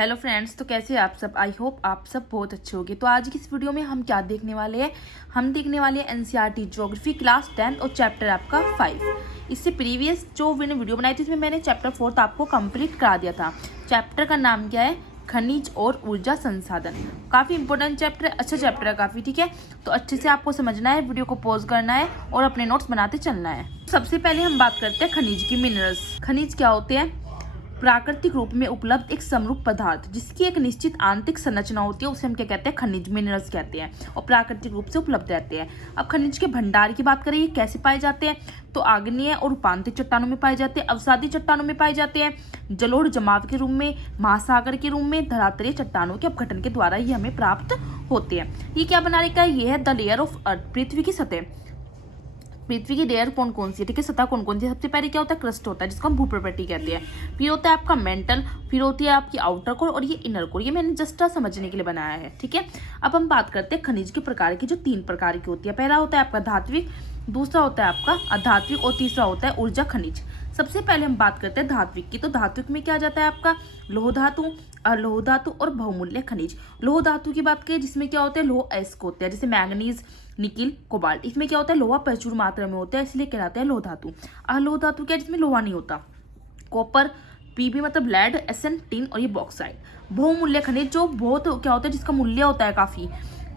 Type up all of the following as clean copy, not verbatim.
Hello friends, तो कैसे हैं आप सब। आई होप आप सब बहुत अच्छे होंगे। तो आज की इस वीडियो में हम क्या देखने वाले हैं, हम देखने वाले हैं एनसीईआरटी ज्योग्राफी क्लास 10 और चैप्टर आपका 5। इससे प्रीवियस जो मैंने वीडियो बनाई थी इसमें मैंने चैप्टर 4 आपको कंप्लीट करा दिया था। चैप्टर का नाम क्या है, खनिज और ऊर्जा संसाधन। काफ़ी इंपॉर्टेंट चैप्टर है, अच्छा चैप्टर है काफ़ी, ठीक है। तो अच्छे से आपको समझना है, वीडियो को पॉज करना है और अपने नोट्स बनाते चलना है। सबसे पहले हम बात करते हैं खनिज की। मिनरल्स, खनिज क्या होते हैं, प्राकृतिक रूप में उपलब्ध एक समरूप पदार्थ जिसकी एक निश्चित आंतरिक संरचना होती है, उसे हम क्या कहते हैं, खनिज, मिनरल्स कहते हैं, और प्राकृतिक रूप से उपलब्ध रहते हैं। अब खनिज के भंडार की बात करें, ये कैसे पाए जाते हैं, तो आग्नेय और उपांतिक चट्टानों में पाए जाते हैं, अवसादी चट्टानों में पाए जाते हैं, जलोढ़ जमाव के रूप में, महासागर के रूप में, धरातलीय चट्टानों के अपघटन के द्वारा ये हमें प्राप्त होते हैं। ये क्या बना रखा है, ये है द लेयर ऑफ अर्थ, पृथ्वी की सतह। पृथ्वी की लेयर कौन कौन सी है, ठीक है, सतह कौन कौन सी है। सबसे पहले क्या होता है, क्रस्ट होता है जिसको हम भूप्रपट्टी कहते हैं। फिर होता है आपका मेंटल, फिर होती है आपकी आउटर कोर और ये इनर कोर। ये मैंने जस्ट समझने के लिए बनाया है, ठीक है। अब हम बात करते हैं खनिज के प्रकार की, जो 3 प्रकार की होती है। पहला होता है आपका धात्विक, दूसरा होता है आपका अधात्विक और तीसरा होता है ऊर्जा खनिज। सबसे पहले हम बात करते हैं धात्विक की। तो धात्विक में क्या आ जाता है आपका लोह धातु, अलोह धातु और बहुमूल्य खनिज। लोह धातु की बात करें जिसमें क्या होता है, लोह अयस्क होते हैं, जैसे मैंगनीज, निकिल, कोबाल्ट। इसमें क्या होता है, लोहा प्रचुर मात्रा में होता है, इसलिए कहलाते हैं लोह धातु। अलोह धातु क्या है, जिसमें लोहा नहीं होता, कॉपर, पीबी मतलब लेड, एसएन, टिन और ये बॉक्साइड। बहुमूल्य खनिज जो बहुत क्या होता है, जिसका मूल्य होता है काफी,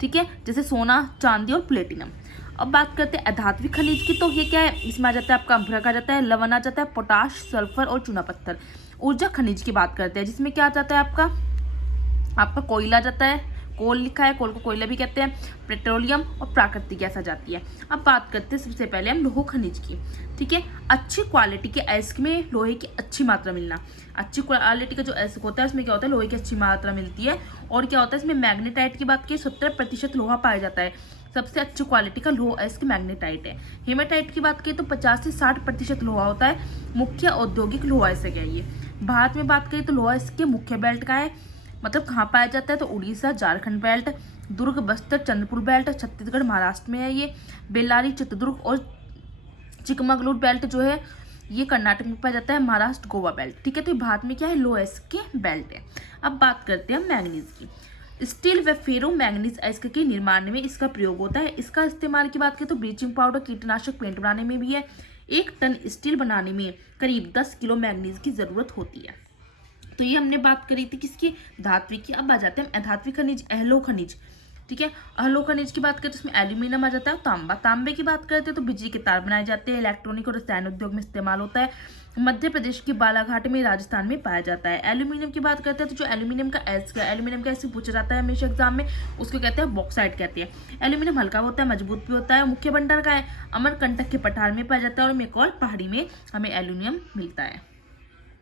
ठीक है, जैसे सोना, चांदी और प्लेटिनम। अब बात करते हैं अधात्विक खनिज की। तो ये क्या है, इसमें आ जाता है आपका अभ्रक आ जाता है, लवण आ जाता है, पोटाश, सल्फर और चूना पत्थर। ऊर्जा खनिज की बात करते हैं जिसमें क्या आ जाता है आपका कोयला आ जाता है, कोल लिखा है, कोल को कोयला भी कहते हैं, पेट्रोलियम और प्राकृतिक गैस आ जाती है। अब बात करते हैं सबसे पहले हम लोह खनिज की, ठीक है। अच्छी क्वालिटी के अयस्क में लोहे की अच्छी मात्रा मिलना। अच्छी क्वालिटी का जो अयस्क होता है उसमें क्या होता है, लोहे की अच्छी मात्रा मिलती है। और क्या होता है, इसमें मैग्नेटाइट की बात की 70% लोहा पाया जाता है। सबसे अच्छी क्वालिटी का लोह अयस्क मैग्नेटाइट है। हेमाटाइट की बात करें तो 50 से 60% लोहा होता है। मुख्य औद्योगिक लोह अयस्क है ये। भारत में बात करें तो लोह अयस्क के मुख्य बेल्ट का है, मतलब कहाँ पाया जाता है, तो उड़ीसा, झारखंड बेल्ट, दुर्ग, बस्तर, चंद्रपुर बेल्ट, छत्तीसगढ़, महाराष्ट्र में है ये। बेल्लारी, चित्रदुर्ग और चिकमगलूर बेल्ट जो है ये कर्नाटक में पाया जाता है। महाराष्ट्र, गोवा बेल्ट, ठीक है। तो भारत में क्या है, लोह अयस्क के बेल्ट है। अब बात करते हैं मैंगनीज की। स्टील व फेरो मैंगनीज अयस्क के निर्माण में इसका प्रयोग होता है। इसका इस्तेमाल की बात करें तो ब्लीचिंग पाउडर, कीटनाशक, पेंट बनाने में भी है। 1 टन स्टील बनाने में करीब 10 किलो मैंगनीज की जरूरत होती है। तो ये हमने बात करी थी किसकी, धात्विक की। अब आ जाते हैं अधात्विक खनिज, अहलो खनिज, ठीक है। अहलो खनिज की बात करें तो इसमें एल्यूमिनियम आ जाता है, तांबा। तांबे की बात करते हैं तो बिजली के तार बनाए जाते हैं, इलेक्ट्रॉनिक और रसायन उद्योग में इस्तेमाल होता है। मध्य प्रदेश के बालाघाट में, राजस्थान में पाया जाता है। एल्यूमिनियम की बात करते हैं तो जो एल्यूमिनियम का अयस्क है, एल्यूमिनियम का अयस्क पूछा जाता है हमेशा एग्जाम में, उसको कहते हैं बॉक्साइट कहते हैं। एल्यूमिनियम हल्का होता है, मजबूत भी होता है। मुख्य भंडार का है, अमरकंटक के पठार में पाया जाता है और मेकॉल पहाड़ी में हमें एल्यूमिनियम मिलता है।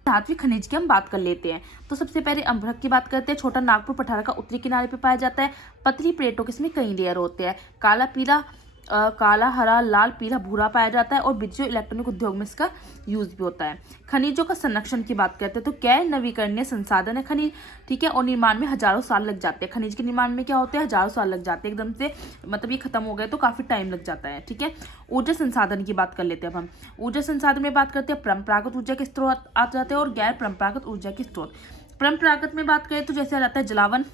धात्विक खनिज की हम बात कर लेते हैं। तो सबसे पहले अभ्रक की बात करते हैं। छोटा नागपुर पठार का उत्तरी किनारे पे पाया जाता है। पतली प्लेटों के इसमें कई लेयर होते हैं। काला पीला, काला, हरा, लाल, पीला, भूरा पाया जाता है और बिजली इलेक्ट्रॉनिक उद्योग में इसका यूज भी होता है। खनिजों का संरक्षण की बात करते हैं तो गैर नवीकरणीय संसाधन है खनिज, ठीक है, और निर्माण में हजारों साल लग जाते हैं। खनिज के निर्माण में क्या होते हैं, हजारों साल लग जाते हैं एकदम से, मतलब ये खत्म हो गए तो काफी टाइम लग जाता है, ठीक है। ऊर्जा संसाधन की बात कर लेते हैं अब हम। ऊर्जा संसाधन में बात करते हैं परंपरागत ऊर्जा के स्रोत आ जाते हैं और गैर परंपरागत ऊर्जा के स्रोत। परंपरागत में बात करें तो जैसे आ जाता है जलावन,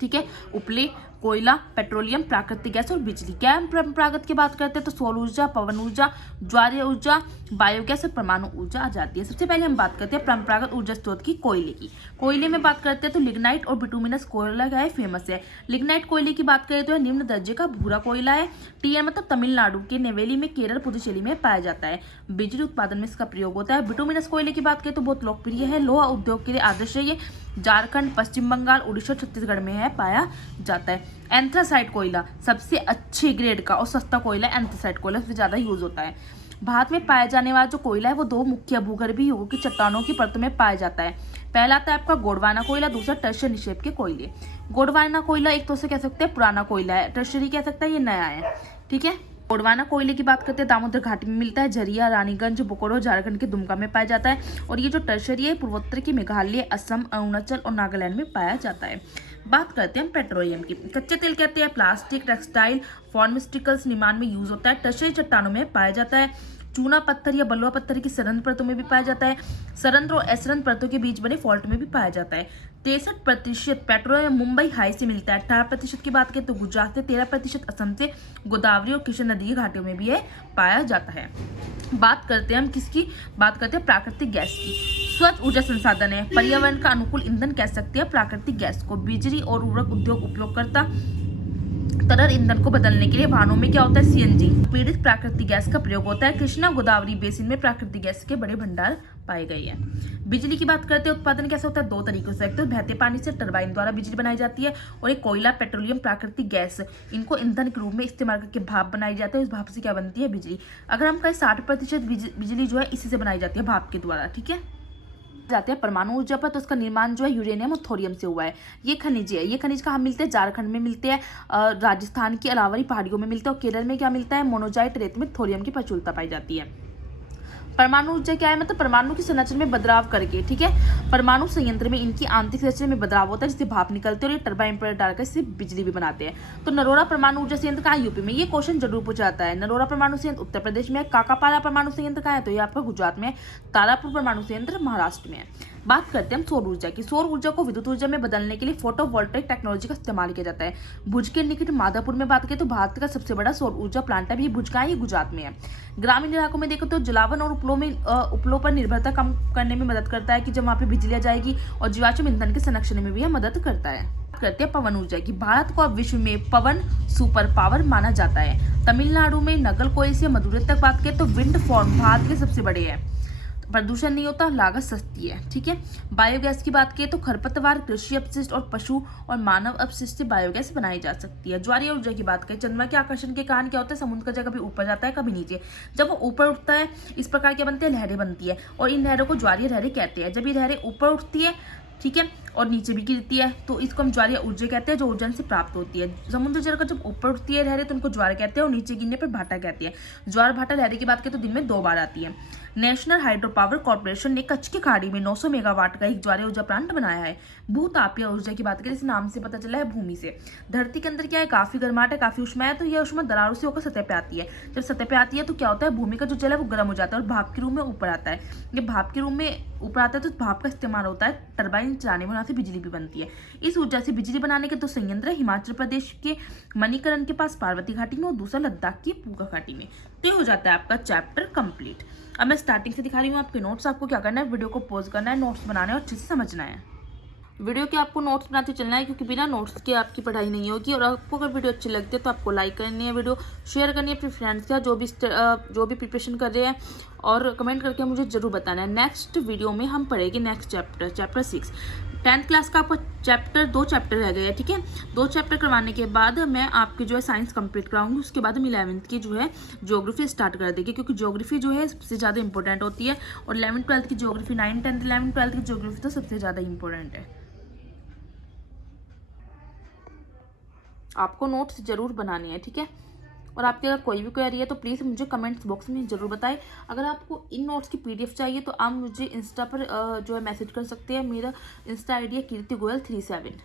ठीक है, उपले, कोयला, पेट्रोलियम, प्राकृतिक गैस और बिजली। गैर परंपरागत की बात करते हैं तो सौर ऊर्जा, पवन ऊर्जा, ज्वारीय ऊर्जा, बायोगैस और परमाणु ऊर्जा आ जाती है। सबसे पहले हम बात करते हैं परंपरागत ऊर्जा स्रोत की, कोयले की। कोयले में बात करते हैं तो लिग्नाइट और बिटुमिनस कोयला क्या है, फेमस है। लिग्नाइट कोयले की बात करें तो निम्न दर्जे का भूरा कोयला है। टीएन मतलब तमिलनाडु के नेवेली में, केरल, पुदुचेरी में पाया जाता है। बिजली उत्पादन में इसका प्रयोग होता है। बिटुमिनस कोयले की बात करें तो बहुत लोकप्रिय है, लोहा उद्योग के लिए आदर्श है ये। झारखंड, पश्चिम बंगाल, उड़ीसा, छत्तीसगढ़ में है पाया जाता है। एंथ्रासाइट कोयला सबसे अच्छे ग्रेड का और सस्ता कोयला, एंथ्रासाइट कोयला सबसे ज्यादा यूज होता है। भारत में पाया जाने वाला जो कोयला है वो 2 मुख्य भूगर्भीय युगों की चट्टानों की परतों में पाया जाता है। पहला आता है आपका गोंडवाना कोयला, दूसरा टर्शियरी निक्षेप के कोयले। गोंडवाना कोयला एक तो से कह सकते हैं पुराना कोयला है, टर्शियरी कह सकते हैं ये नया है, ठीक है। गोंडवाना कोयले की बात करते हैं दामोदर घाटी में मिलता है। झरिया, रानीगंज, बोकारो, झारखंड के दुमका में पाया जाता है। और ये जो टर्शियरी है पूर्वोत्तर की मेघालय, असम, अरुणाचल और नागालैंड में पाया जाता है। बात करते हैं पेट्रोलियम की। कच्चे तेल कहते हैं प्लास्टिक, टेक्सटाइल, फार्मास्यूटिकल्स निर्माण में यूज होता है। टर्शियरी चट्टानों में पाया जाता है। चूना पत्थर या बलुआ पत्थर की सरंध्र परतों में भी पाया जाता है। सरंध्र और असरंध्र परतों के बीच बने फॉल्ट में भी पाया जाता है। 63% पेट्रोलियम मुंबई हाई से मिलता है। 18% की बात करें तो गुजरात से, 13% असम से, गोदावरी और किशन नदी की घाटियों में भी ये पाया जाता है। बात करते हैं हम किसकी, बात करते हैं प्राकृतिक गैस की। स्वच्छ ऊर्जा संसाधन है, पर्यावरण का अनुकूल ईंधन कह सकते हैं प्राकृतिक गैस को। बिजली और उर्वरक उद्योग उपयोगकर्ता तरल ईंधन को बदलने के लिए वाहनों में क्या होता है, सीएनजी पीड़ित प्राकृतिक गैस का प्रयोग होता है। कृष्णा गोदावरी बेसिन में प्राकृतिक गैस के बड़े भंडार पाए गए हैं। बिजली की बात करते हैं, उत्पादन कैसे होता है, दो तरीकों से। एक तो बहते पानी से टरबाइन द्वारा बिजली बनाई जाती है, और एक कोयला, पेट्रोलियम, प्राकृतिक गैस, इनको ईंधन के रूप में इस्तेमाल करके भाप बनाई जाती है। उस भाप से क्या बनती है, बिजली। अगर हम कहें 60% बिजली जो है इसी से बनाई जाती है, भाप के द्वारा, ठीक है। जाते हैं परमाणु ऊर्जा पर, तो उसका निर्माण जो है यूरेनियम और थोरियम से हुआ है। ये खनिज है, ये खनिज कहाँ मिलते हैं, झारखंड में मिलते हैं, राजस्थान की अरावली पहाड़ियों में मिलते हैं, और केरल में क्या मिलता है, मोनोजाइट रेत में थोरियम की प्रचुरता पाई जाती है। परमाणु ऊर्जा क्या है, मतलब परमाणु की संरचना में बदलाव करके, ठीक है। परमाणु संयंत्र में इनकी आंतरिक संरचना में बदलाव होता है, जिससे भाप निकलते हैं, और ये टरबाइन पर डालकर इससे बिजली भी बनाते हैं। तो नरोरा परमाणु ऊर्जा संयंत्र कहाँ है, यूपी में। ये क्वेश्चन जरूर पूछा जाता है। नरोरा परमाणु संयंत्र उत्तर प्रदेश में है। काकापारा परमाणु संयंत्र कहाँ है, तो ये आपका गुजरात में है। तारापुर परमाणु संयंत्र महाराष्ट्र में है। बात करते हैं हम सौर ऊर्जा की। सौर ऊर्जा को विद्युत ऊर्जा में बदलने के लिए फोटोवोल्टेइक टेक्नोलॉजी का इस्तेमाल किया जाता है। भुज के निकट माधापुर में बात करें तो भारत का सबसे बड़ा सौर ऊर्जा प्लांट है। ये भुज का है, ये गुजरात में है। ग्रामीण इलाकों में देखो तो जलावन और उपलों पर निर्भरता कम करने में मदद करता है, कि जब वहाँ पे बिजली आ जाएगी, और जीवाश्म ईंधन के संरक्षण में भी यह मदद करता है। करते हैं पवन ऊर्जा की। भारत को अब विश्व में पवन सुपर पावर माना जाता है। तमिलनाडु में नगरकोइल से मदुरै तक बात करें तो विंड फार्म भारत के सबसे बड़े हैं। प्रदूषण नहीं होता, लागत सस्ती है, ठीक है। बायोगैस की बात करें तो खरपतवार, कृषि अपशिष्ट और पशु और मानव अपशिष्ट से बायोगैस बनाई जा सकती है। ज्वारीय ऊर्जा की बात करें, चंद्रमा के आकर्षण के कारण क्या होता है, समुद्र का जगह कभी ऊपर जाता है कभी नीचे। जब वो ऊपर उठता है, इस प्रकार क्या बनते हैं, लहरें बनती है, और इन लहरों को ज्वारीय लहरें कहते हैं। जब ये लहरें ऊपर उठती है, ठीक है, और नीचे भी गिरती है, तो इसको हम ज्वारीय ऊर्जा कहते हैं, जो ऊर्जा से प्राप्त होती है। समुद्र जल का जब ऊपर उठती है लहरें तो उनको ज्वार कहते हैं, और नीचे गिरने पर भाटा कहते हैं। ज्वार भाटा लहरें की बात करें तो दिन में 2 बार आती है। नेशनल हाइड्रो पावर कॉर्पोरेशन ने कच्छ की खाड़ी में 900 मेगावाट का एक ज्वारीय ऊर्जा प्लांट बनाया है। भूतापीय ऊर्जा की बात करें, इस नाम से पता चला है, भूमि से। धरती के अंदर क्या है, काफी गर्माहट है, काफी उष्मा है, तो यह उष्मा दरारों से होकर सतह पे आती है। जब सतह पे आती है तो क्या होता है, भूमि का जो जल है वो गर्म हो जाता है और भाप के रूप में ऊपर आता है। ये भाप के रूप में ऊपर आता है तो भाप का इस्तेमाल होता है टरबाइन चलाने में, वहां से बिजली भी बनती है। इस ऊर्जा से बिजली बनाने के 2 संयंत्र है, हिमाचल प्रदेश के मणिकरण के पास पार्वती घाटी में, और दूसरा लद्दाख की पूका घाटी में। तो ये हो जाता है आपका चैप्टर कंप्लीट। अब मैं स्टार्टिंग से दिखा रही हूँ आपके नोट्स। आपको क्या करना है, वीडियो को पॉज करना है, नोट्स बनाना है और अच्छे से समझना है। वीडियो के आपको नोट्स बनाते चलना है, क्योंकि बिना नोट्स के आपकी पढ़ाई नहीं होगी। और आपको अगर वीडियो अच्छी लगती है तो आपको लाइक करनी है, वीडियो शेयर करनी है अपने फ्रेंड्स के साथ जो भी प्रिपरेशन कर रहे हैं, और कमेंट करके मुझे जरूर बताना है। नेक्स्ट वीडियो में हम पढ़ेंगे नेक्स्ट चैप्टर 6। 10th क्लास का आपका 2 चैप्टर रह गए हैं, ठीक है। 2 चैप्टर करवाने के बाद मैं आपके जो है साइंस कंप्लीट कराऊंगी। उसके बाद हम 11th की जो है ज्योग्राफी स्टार्ट कर देंगे, क्योंकि ज्योग्राफी जो है सबसे ज़्यादा इंपॉर्टेंट होती है। और 11th 12th की geography, 9th 10th 11th 12th की ज्योग्राफी तो सबसे ज़्यादा इंपॉर्टेंट है। आपको नोट्स जरूर बनाने हैं, ठीक है। और आपके अगर कोई भी क्वेरी है तो प्लीज़ मुझे कमेंट्स बॉक्स में ज़रूर बताएं। अगर आपको इन नोट्स की PDF चाहिए तो आप मुझे इंस्टा पर जो है मैसेज कर सकते हैं। मेरा इंस्टा ID है कीर्ति गोयल 37।